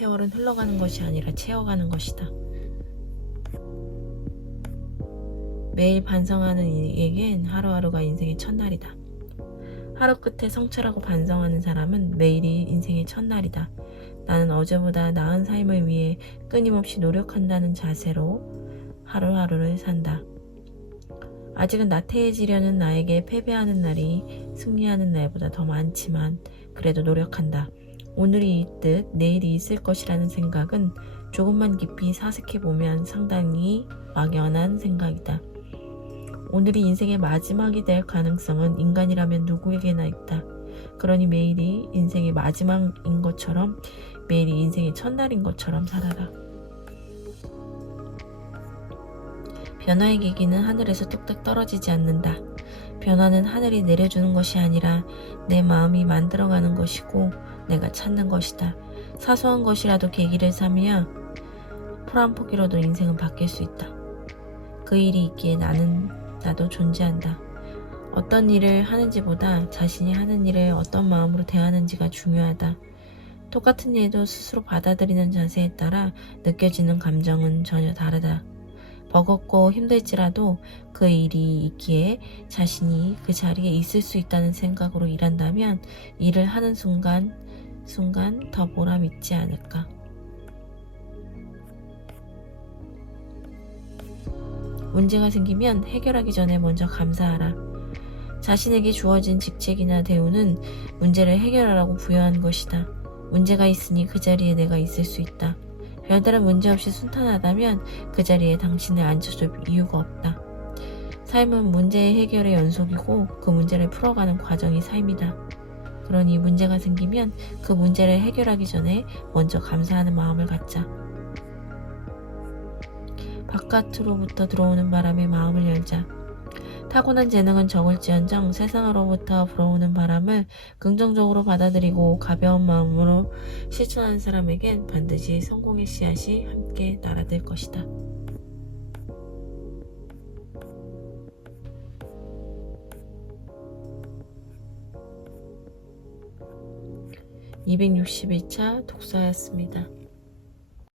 세월은 흘러가는 것이 아니라 채워가는 것이다. 매일 반성하는 이에겐 하루하루가 인생의 첫날이다. 하루 끝에 성찰하고 반성하는 사람은 매일이 인생의 첫날이다. 나는 어제보다 나은 삶을 위해 끊임없이 노력한다는 자세로 하루하루를 산다. 아직은 나태해지려는 나에게 패배하는 날이 승리하는 날보다 더 많지만 그래도 노력한다. 오늘이 있듯 내일이 있을 것이라는 생각은 조금만 깊이 사색해 보면 상당히 막연한 생각이다. 오늘이 인생의 마지막이 될 가능성은 인간이라면 누구에게나 있다. 그러니 매일이 인생의 마지막인 것처럼 매일이 인생의 첫날인 것처럼 살아라. 변화의 계기는 하늘에서 뚝딱 떨어지지 않는다. 변화는 하늘이 내려주는 것이 아니라 내 마음이 만들어가는 것이고 내가 찾는 것이다. 사소한 것이라도 계기를 삼으야 풀한 포기로도 인생은 바뀔 수 있다. 그 일이 있기에 나는 나도 존재한다. 어떤 일을 하는지보다 자신이 하는 일을 어떤 마음으로 대하는지가 중요하다. 똑같은 일도 스스로 받아들이는 자세에 따라 느껴지는 감정은 전혀 다르다. 버겁고 힘들지라도 그 일이 있기에 자신이 그 자리에 있을 수 있다는 생각으로 일한다면 일을 하는 순간, 순간 더 보람 있지 않을까. 문제가 생기면 해결하기 전에 먼저 감사하라. 자신에게 주어진 직책이나 대우는 문제를 해결하라고 부여한 것이다. 문제가 있으니 그 자리에 내가 있을 수 있다. 별다른 문제 없이 순탄하다면 그 자리에 당신을 앉혀줄 이유가 없다. 삶은 문제의 해결의 연속이고 그 문제를 풀어가는 과정이 삶이다. 그러니 문제가 생기면 그 문제를 해결하기 전에 먼저 감사하는 마음을 갖자. 바깥으로부터 들어오는 바람에 마음을 열자. 타고난 재능은 적을지언정 세상으로부터 불어오는 바람을 긍정적으로 받아들이고 가벼운 마음으로 실천하는 사람에겐 반드시 성공의 씨앗이 함께 날아들 것이다. (261차) 독서였습니다.